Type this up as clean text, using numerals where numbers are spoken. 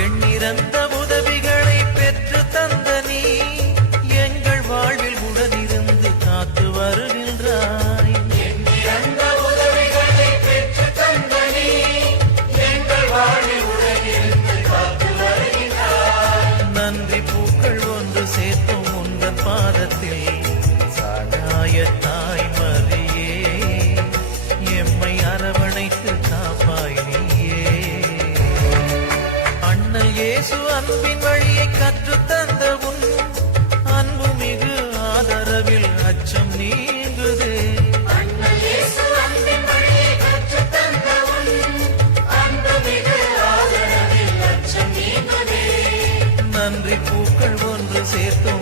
எண்ணிறந்த உதவிகளை பெற்று தந்த நீ எங்கள் வாழ்வில் உடனிருந்து காத்து வருகின்றாய். எண்ணிறந்த உதவிகளை பெற்று தந்த நீ எங்கள் வாழ்வில் உடனிருந்து காத்து வருகின்றாய். நன்றி பூக்கள் ஒன்று சேர்த்தும் உங்கள் பாதத்தில் சாகாய தாய் மரியே எம்மை அரவணைத்து காப்பாய் நீயே. அண்ணல் இயேசு அன்பின் வழியை கற்று தந்த உன் அன்பு மிகு ஆதரவில் அச்சம் நீங்குதே. அண்ணல் இயேசு அன்பின் வழியை கற்றுத் தந்த உன் அன்பு மிகு ஆதரவில் அச்சம் நீங்குதே. நன்றி பூக்கள் ஒன்று சேர்த்தும்